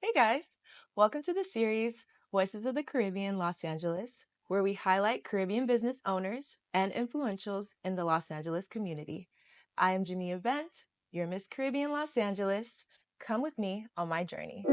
Hey guys, welcome to the series Voices of the Caribbean Los Angeles, where we highlight Caribbean business owners and influentials in the Los Angeles community. I am Jamia Bent, your Miss Caribbean Los Angeles. Come with me on my journey.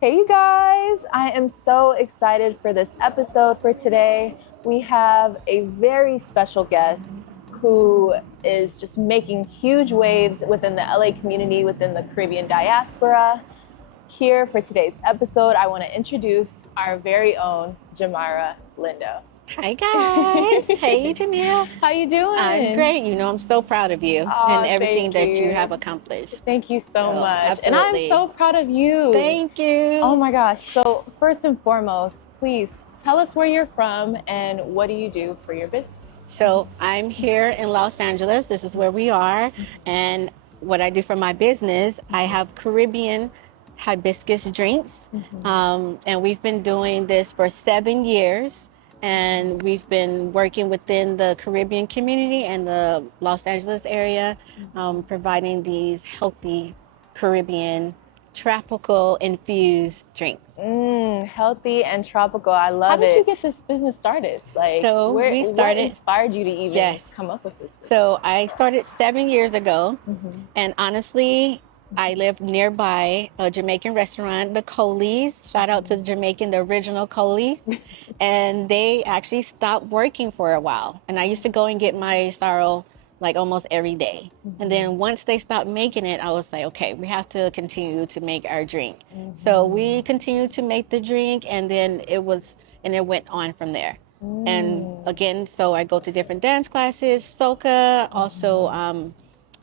Hey you guys, I am so excited for this episode for today. We have a very special guest who is just making huge waves within the LA community, within the Caribbean diaspora. Here for today's episode, I want to introduce our very own Jamara Lindo. Hi guys. Hey Jamil. How you doing? I'm great. You know, I'm so proud of you and everything that you have accomplished. Thank you so much. Absolutely. And I'm so proud of you. Thank you. Oh my gosh. So first and foremost, please tell us where you're from and what do you do for your business? So I'm here in Los Angeles. This is where we are. And what I do for my business, I have Caribbean hibiscus drinks. And we've been doing this for 7 years. And we've been working within the Caribbean community and the Los Angeles area, providing these healthy Caribbean tropical infused drinks. Healthy and tropical. I love it. How did you get this business started? What inspired you to even come up with this business? So I started 7 years ago. And honestly, I live nearby a Jamaican restaurant, the Coleys. Shout out to Jamaican, the original Coleys. And they actually stopped working for a while. And I used to go and get my sorrel like almost every day. And then once they stopped making it, I was like, okay, we have to continue to make our drink. So we continued to make the drink, and then it went on from there. And again, so I go to different dance classes, soca, also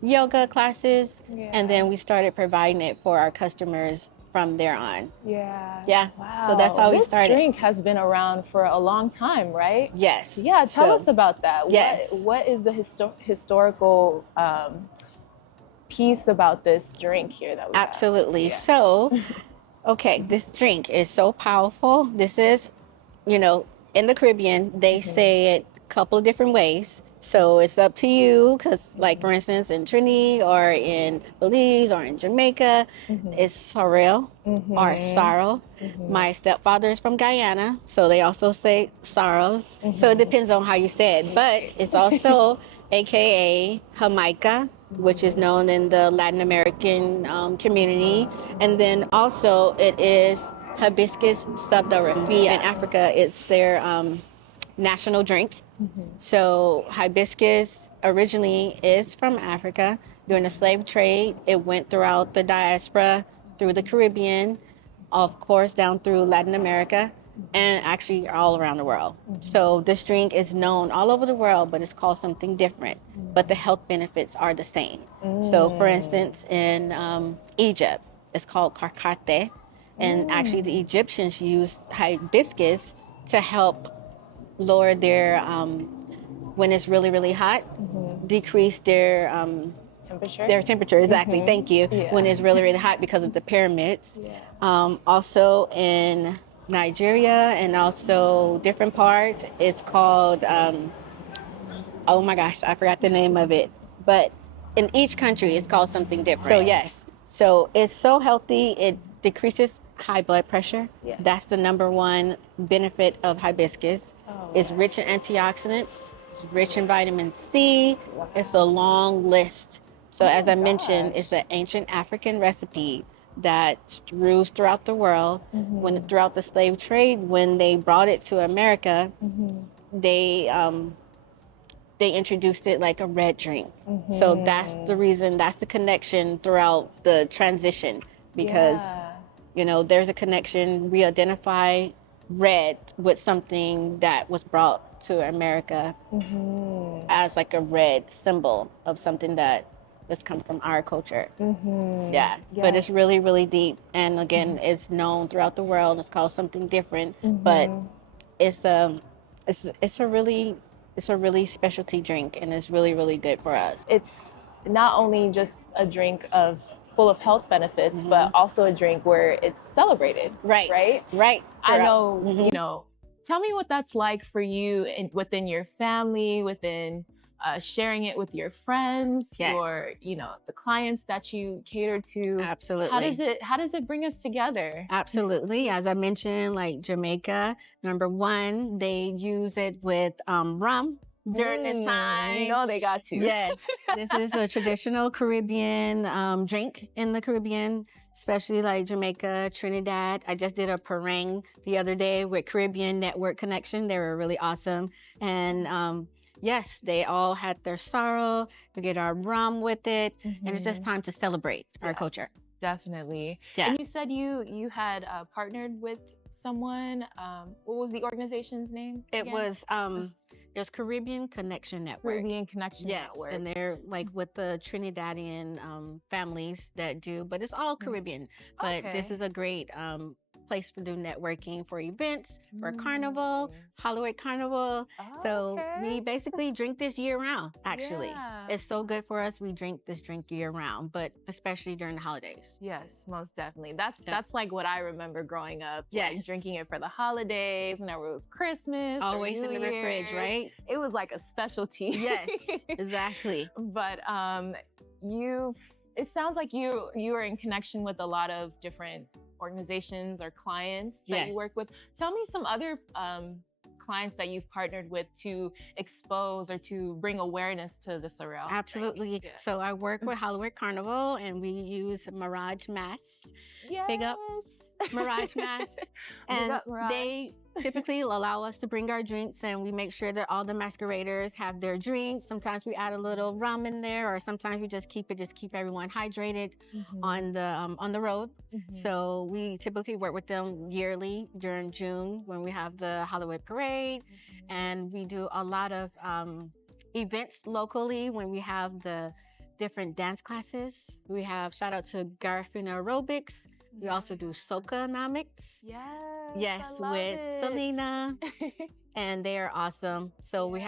yoga classes, and then we started providing it for our customers from there on. Yeah. Wow. So that's how we started. This drink has been around for a long time, right? Yes. Yeah. Tell us about that. Yes. What is the historical piece about this drink here that we Absolutely. have? So, okay, this drink is so powerful. This is, in the Caribbean, they say it a couple of different ways. So it's up to you, because like for instance in Trinidad or in Belize or in Jamaica, it's sorrel or sorrel. My stepfather is from Guyana, so they also say sorrel. So it depends on how you say it, but it's also aka Jamaica, which is known in the Latin American community, and then also it is Hibiscus subderifia. In Africa, it's their national drink. So hibiscus originally is from Africa. During the slave trade, it went throughout the diaspora, through the Caribbean, of course, down through Latin America, and actually all around the world. So this drink is known all over the world, but it's called something different. But the health benefits are the same. So for instance, in Egypt, it's called karkate. And actually the Egyptians used hibiscus to help lower their, when it's really, really hot, decrease their temperature. Their temperature, exactly. Thank you. Yeah. When it's really, really hot because of the pyramids. Also in Nigeria and also different parts, it's called, oh my gosh, I forgot the name of it. But in each country, it's called something different. So yes, so it's so healthy. It decreases high blood pressure. That's the number one benefit of hibiscus. It's rich in antioxidants. It's rich in vitamin C. It's a long list. So as I mentioned, it's an ancient African recipe that rules throughout the world. Throughout the slave trade, when they brought it to America, they introduced it like a red drink. So that's the reason, that's the connection throughout the transition, because there's a connection. We identify red with something that was brought to America as like a red symbol of something that has come from our culture. But it's really, really deep, and again, it's known throughout the world. It's called something different, but it's a really specialty drink, and it's really, really good for us. It's not only just a drink of full of health benefits, but also a drink where it's celebrated. Right? I know, you know, tell me what that's like for you within your family, within sharing it with your friends, your, you know, the clients that you cater to. Absolutely. How does it bring us together? Absolutely. As I mentioned, like Jamaica, number one, they use it with rum during this time. You know they got to. Yes. This is a traditional Caribbean drink in the Caribbean, especially like Jamaica, Trinidad. I just did a parang the other day with Caribbean Network Connection. They were really awesome. And yes, they all had their sorrel. We get our rum with it. And it's just time to celebrate our culture. Definitely. Yeah. And you said you had partnered with someone. What was the organization's name It again? was Caribbean Connection Network. Caribbean Connection Network. And they're like with the Trinidadian families that do, but it's all Caribbean. But this is a great place to do networking for events, for Carnival, Halloween Carnival. So we basically drink this year round, actually. It's so good for us. We drink this drink year round, but especially during the holidays. Yes, most definitely. That's like what I remember growing up. Yes. Like drinking it for the holidays, whenever it was Christmas. Always or New in the fridge, right? It was like a specialty. Yes, exactly. But it sounds like you are in connection with a lot of different organizations or clients that you work with. Tell me some other clients that you've partnered with to expose or to bring awareness to the Sorrel. Absolutely. Yes. So I work with Halloween Carnival and we use Mirage masks. Big up Mirage masks. And they typically allow us to bring our drinks, and we make sure that all the masqueraders have their drinks. Sometimes we add a little rum in there, or sometimes we just keep everyone hydrated on the road. So we typically work with them yearly during June when we have the Halloween parade, and we do a lot of events locally when we have the different dance classes. We have shout out to Garfin Aerobics. We also do Socanomics. Yes, with Selena. And they are awesome. So we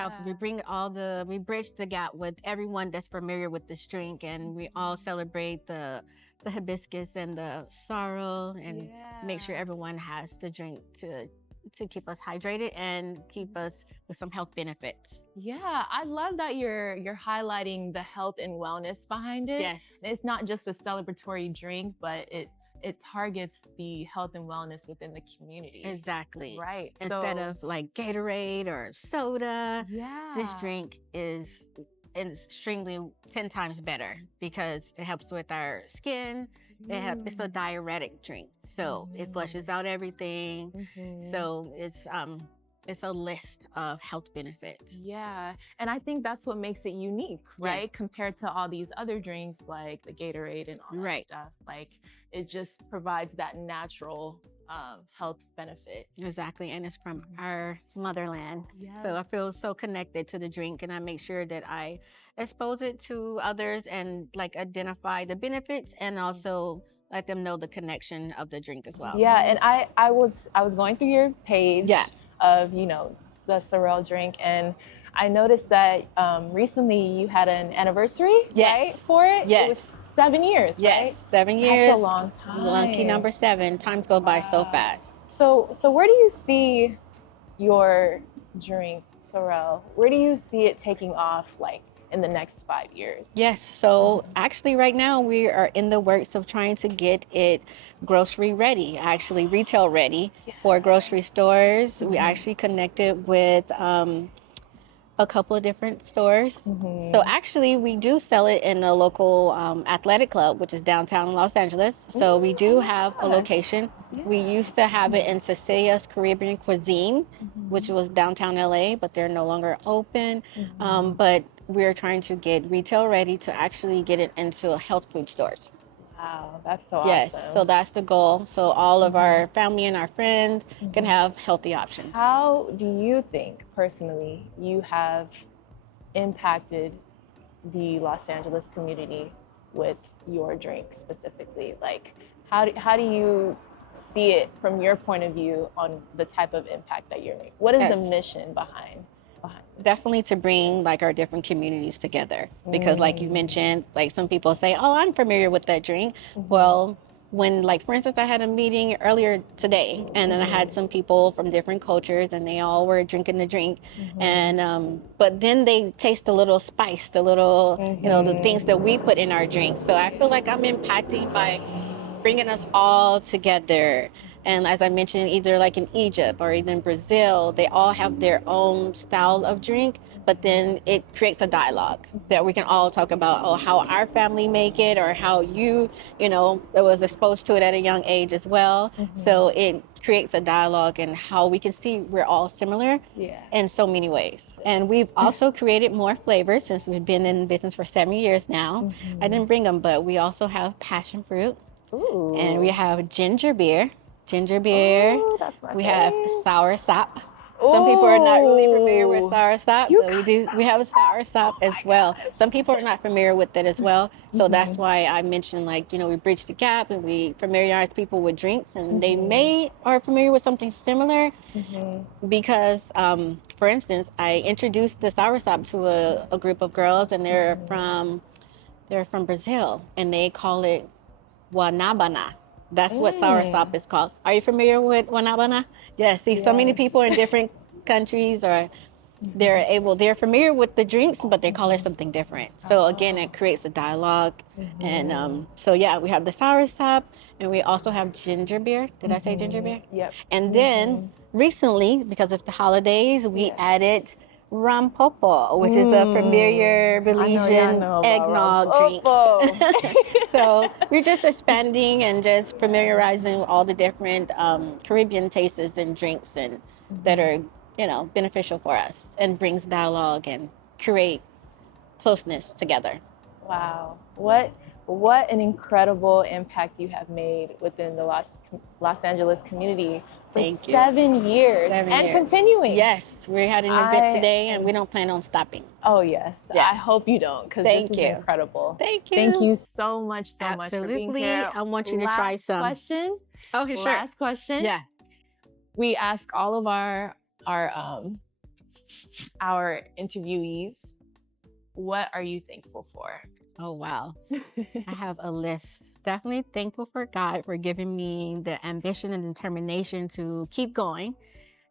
bridge the gap with everyone that's familiar with this drink, and we all celebrate the hibiscus and the sorrel and make sure everyone has the drink to keep us hydrated and keep us with some health benefits. Yeah, I love that you're highlighting the health and wellness behind it. Yes. It's not just a celebratory drink, but it targets the health and wellness within the community. Exactly. Right. Instead of like Gatorade or soda, this drink is extremely 10 times better because it helps with our skin. It's a diuretic drink, so it flushes out everything. So it's a list of health benefits. Yeah, and I think that's what makes it unique, right? Compared to all these other drinks like the Gatorade and all that stuff. Like it just provides that natural health benefit. Exactly, and it's from our motherland. So I feel so connected to the drink, and I make sure that I expose it to others and like identify the benefits and also let them know the connection of the drink as well. Yeah, and I was going through your page of, you know, the Sorrel drink, and I noticed that recently you had an anniversary, right, for it? Yes. It was 7 years, right? 7 years. That's a long time. Lucky number 7. Time goes by so fast. So where do you see your drink, Sorrel? Where do you see it taking off, like, in the next 5 years? Yes, so actually right now we are in the works of trying to get it grocery ready, actually retail ready for grocery stores. We actually connected with a couple of different stores. So actually we do sell it in a local athletic club, which is downtown Los Angeles. So we do have a location. We used to have it in Cecilia's Caribbean Cuisine, which was downtown LA, but they're no longer open. But we're trying to get retail ready to actually get it into health food stores. Wow, that's so awesome. Yes, so that's the goal. So all of our family and our friends can have healthy options. How do you think, personally, you have impacted the Los Angeles community with your drink specifically? Like, how do you see it from your point of view on the type of impact that you're making? What is the mission behind behind this? Definitely to bring like our different communities together, because like you mentioned, like some people say, oh, I'm familiar with that drink. Well, when, like, for instance, I had a meeting earlier today, and then I had some people from different cultures, and they all were drinking the drink, and but then they taste the little spice, the little, you know, the things that we put in our drinks. So I feel like I'm impacting by bringing us all together. And as I mentioned, either like in Egypt or even Brazil, they all have their own style of drink, but then it creates a dialogue that we can all talk about, oh, how our family make it, or how you know, was exposed to it at a young age as well. So it creates a dialogue, and how we can see we're all similar in so many ways. And we've also created more flavors since we've been in business for 7 years now. I didn't bring them, but we also have passion fruit. Ooh. And we have ginger beer. Ooh, that's my we favorite. have sour sop. Some people are not really familiar with sour sop, but we have a sour sop as well. Some people are not familiar with it as well. So that's why I mentioned, like, you know, we bridge the gap and we familiarize people with drinks, and they are familiar with something similar because, for instance, I introduced the sour sop to a group of girls, and they're from Brazil, and they call it guanabana. That's what sour sop is called. Are you familiar with guanabana? Yeah, see, so many people in different countries are, they're familiar with the drinks, but they call it something different. So again, it creates a dialogue. And so yeah, we have the sour sop, and we also have ginger beer. Did I say ginger beer? Yep. And then recently, because of the holidays, we added Rampopo, which is a familiar Belizean eggnog drink. So we're just expanding and just familiarizing all the different Caribbean tastes and drinks, and that are, you know, beneficial for us, and brings dialogue and create closeness together. Wow. What an incredible impact you have made within the Los Angeles community for 7 years. And continuing. Yes, we had an event today, and we don't plan on stopping. Oh, yes. Yeah. I hope you don't, because this is incredible. Thank you. Thank you so much for being here. I want you to try some. Question. Okay, sure. Last question. Yeah. We ask all of our interviewees, what are you thankful for? Oh, wow. I have a list. Definitely thankful for God for giving me the ambition and determination to keep going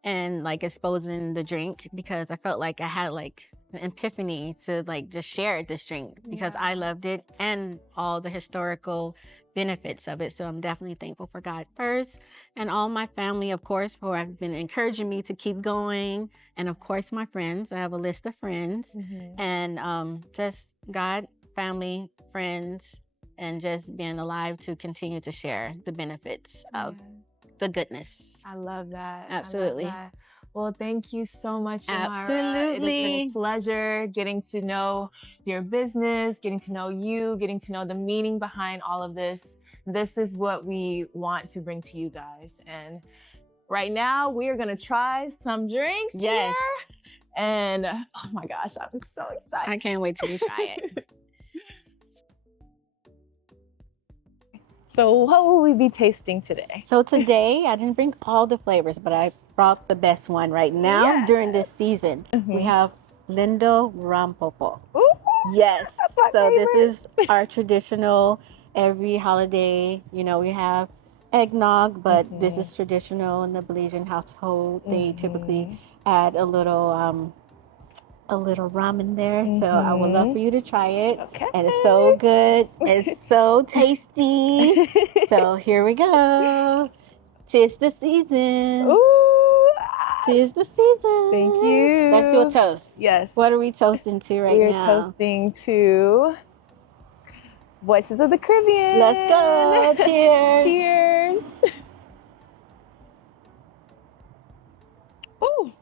and like exposing the drink, because I felt like I had like an epiphany to like just share this drink because I loved it and all the historical benefits of it. So I'm definitely thankful for God first, and all my family, of course, who have been encouraging me to keep going. And of course, my friends. I have a list of friends, and just God, family, friends, and just being alive to continue to share the benefits of the goodness. I love that. Absolutely. I love that. Well, thank you so much, Amara. Absolutely. It has been a pleasure getting to know your business, getting to know you, getting to know the meaning behind all of this. This is what we want to bring to you guys. And right now, we are going to try some drinks here. And oh my gosh, I'm so excited. I can't wait till you try it. So what will we be tasting today? So today, I didn't bring all the flavors, but I brought the best one right now during this season. We have Lindo Rampopo. Ooh, yes. That's my so favorite. This is our traditional, every holiday, you know, we have eggnog, but this is traditional in the Belizean household. They typically add a little rum in there. So I would love for you to try it. Okay. And it's so good. It's so tasty. So here we go. 'Tis the season. Ooh. 'Tis the season. Thank you. Let's do a toast. Yes. What are we toasting to right now? We're toasting to Voices of the Caribbean. Let's go. Cheers. Cheers. Ooh.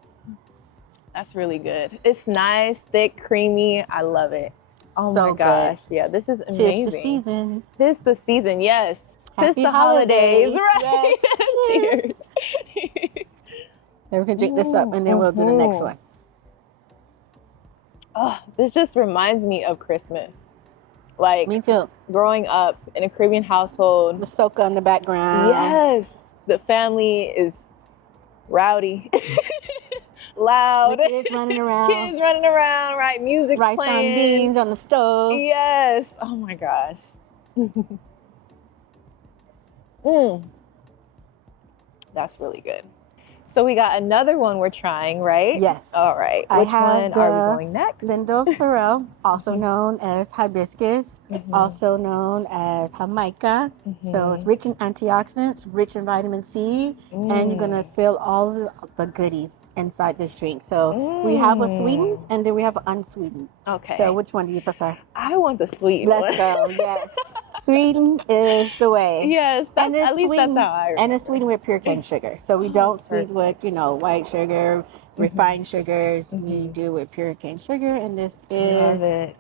That's really good. It's nice, thick, creamy. I love it. Oh So my good. gosh. Yeah, this is amazing. 'Tis the season. 'Tis the season, yes. 'Tis Happy the holidays, holidays. right? Yes. Cheers. Then we can drink this up and then we'll do the next one. Oh, this just reminds me of Christmas. Like Me too. growing up in a Caribbean household. The soca in the background. Yes, the family is rowdy. Loud. The kids running around. Kids running around, right? Music's Rice playing. beans on the stove. Yes. Oh my gosh. Mm. That's really good. So we got another one we're trying, right? Yes. All right. I Which have one are we the going next? Lindo Sorrel, also known as hibiscus, also known as jamaica. So it's rich in antioxidants, rich in vitamin C, and you're gonna feel all of the goodies inside this drink. So we have a sweetened and then we have an unsweetened. Okay. So which one do you prefer? I want the sweet one. Let's go. Yes. Sweeten is the way. Yes, And it's at least sweetened, that's how I remember. and it's sweetened with pure cane sugar. So we don't sweeten with, white sugar, refined sugars. We do with pure cane sugar, and this Love is, it.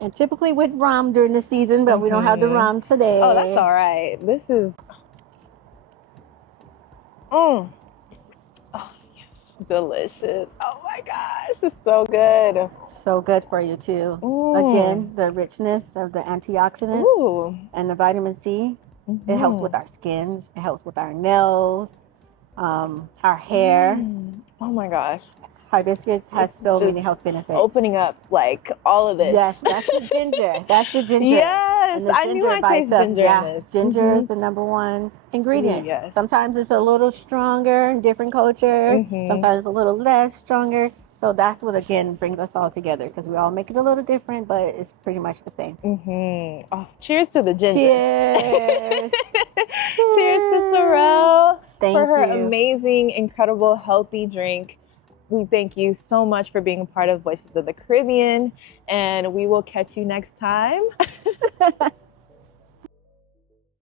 and typically with rum during the season, but we don't have the rum today. Oh, that's all right. This is, oh yes, delicious. Oh my gosh, it's so good. So good for you too. Again, the richness of the antioxidants and the vitamin C. It helps with our skins. It helps with our nails, our hair. Oh my gosh. Hibiscus has so many health benefits. Opening up like all of this. Yes, that's the ginger. That's the ginger. Yes, the I knew I taste ginger in this. Ginger is the number one ingredient. Yes. Sometimes it's a little stronger in different cultures. Sometimes it's a little less stronger. So that's what, again, brings us all together, because we all make it a little different, but it's pretty much the same. Oh, cheers to the ginger. Cheers. Cheers to Sorrel for her you. amazing, incredible, healthy drink. We thank you so much for being a part of Voices of the Caribbean, and we will catch you next time.